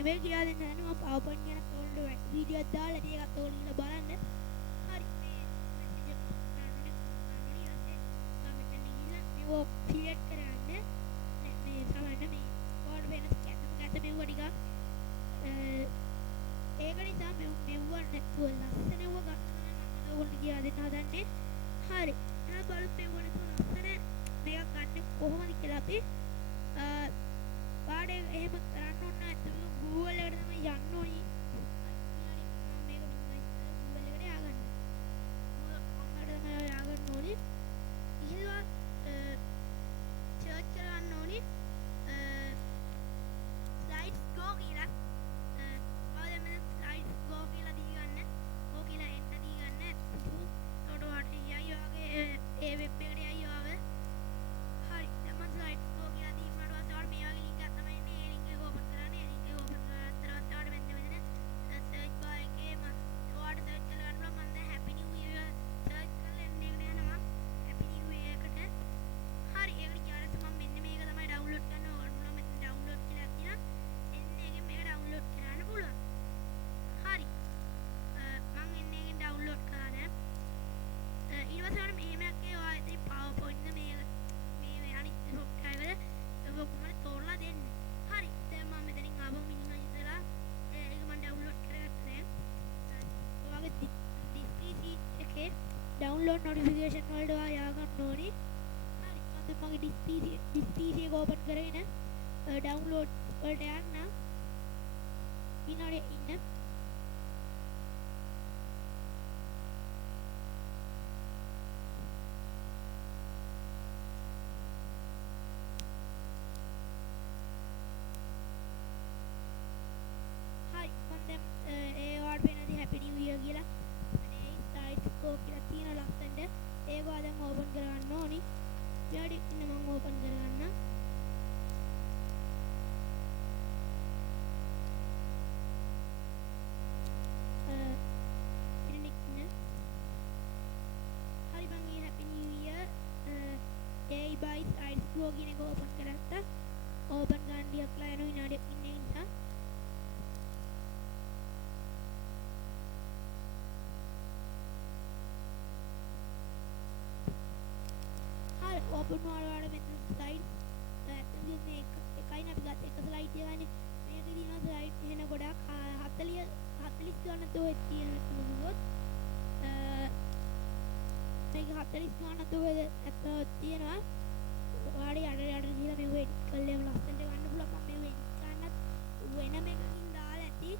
නෙවෙයි කියලා දෙන්න හදන්නේ මම PowerPoint ගැන ඔයාලට වීඩියෝ එකක් දාලා ඉතින් ඒකත් ඔයාලා බලන්න. හරි මේ මැසේජ් එක ගන්නනේ මම මෙතන ගිහිල්ලා මේක ක්‍රියේට් කරගන්න. මේ සමහරවිට මේ ඔයාලට වෙනස් කැත මෙව්ව ටිකක් ඒක නිසා මෙව්ව නැතුව ලස්සනව ගන්න මම ඔයාලට කියලා දෙන්න හදන්නේ. හරි එහෙනම් බලමු මෙව්ව නැතුව ලස්සන මේක ගන්න කොහොමද කියලා අපි පාඩේ එහෙම කරන්න ඕන නැත්නම් Google එකට තමයි යන්න ඕනි. මම මේක Google එකට ය아가න්න. මොකක්ද තමයි ය아가න්න ඕනි. ඉහිල්ලා සර්ච් කරන්න ඕනි. slides go කියලා. ඔයාලා මෙන්න slides go කියලා දී ගන්න. go කියලා enter දී ගන්න. එතකොට ඔයාලට යයි ඔයාගේ ඒ වෙබ් එකට යයි ඔයාගේ. හරි දැන් මම slides go කියලා දී වුණාට පස්සේ ඔයාලට මේ වගේ link එකක් තමයි එන්නේ. ඒ link එක open කරන්න. ඒ link එක open කරලා තරවත් ඔයාලට මෙන්න search bar එකේ ඔයාලට search කරලා ගන්න පුළුවන්. මම දැන් happy new year search කරලා එන්න එකට යනවා. happy new year එකට. හරි ඒකට ගියාට මම මෙන්න මේක තමයි download කරන්න ඕන. මෙතන download කියලා තියෙනවා. එන්න එකෙන් මේක download කරන්න පුළුවන්. හරි මම එන්න එකෙන් download කරා දැන්. ඊට පස්සේ ඔයාලට මෙහෙම එකක් ඒ ඔයා ඉතින් PowerPoint මේ අනිත් software වල ඔක්කොම තෝරලා දෙන්න. හරි දැන් මම මෙතනින් ආවම minimize කරලා ඒක මම download කරගත්තා දැන්. ඔයාගේ this PC එකේ download notification වලට ඔයා ය아가න්න ඕනි. හරි මම මගේ this PC එක open කරගෙන download වලට යන්න. විනාඩියක් ඉන්න. හරි මම දැන් ඒ ඔයාලට වෙනදී happy new year කියලා මේ slides go කියලා තියෙන ලස්සනට ඒක ඔයා දැන් open කරගන්න ඕනි. විනාඩියක් ඉන්න මම open කරගන්න. හරි මම මේ happy new year day by slides go කියන එක open කරගත්තා. open ගන්න ටිකක්ලා යන විනාඩියක් ඉන්න නිසා open වල මෙතන slide ඇත්තටම මේ එකයි අපි ගත්ත එක slide එක ගන්නේ. මේක දිනවා slide එහෙන ගොඩක් 40 ගණන් තෝ තියෙන කිව්වොත් මේක 40 ගණන් තෝ ඇත්ත තියෙනවා. ඔයාලට යට ගිහලා මේක edit කරලා එහෙම ලස්සනට ගන්න පුළුවන්. මම මේක edit කරන්නත් වෙනම එකකින් දාලා ඇති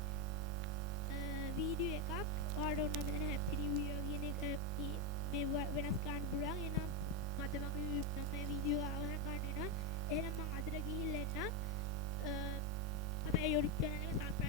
වීඩියෝ එකක්. ඔයාලට ඕන මෙතන happy new year කියන එක මේ වෙනස් කරන්න පුළුවන්. එහෙනම් මට මගේ වීඩියෝ ආවහන ගන්න වෙනවා. එහෙනම් මම අදට ගිහිල්ලා එන්න. අපේ YouTube channel එක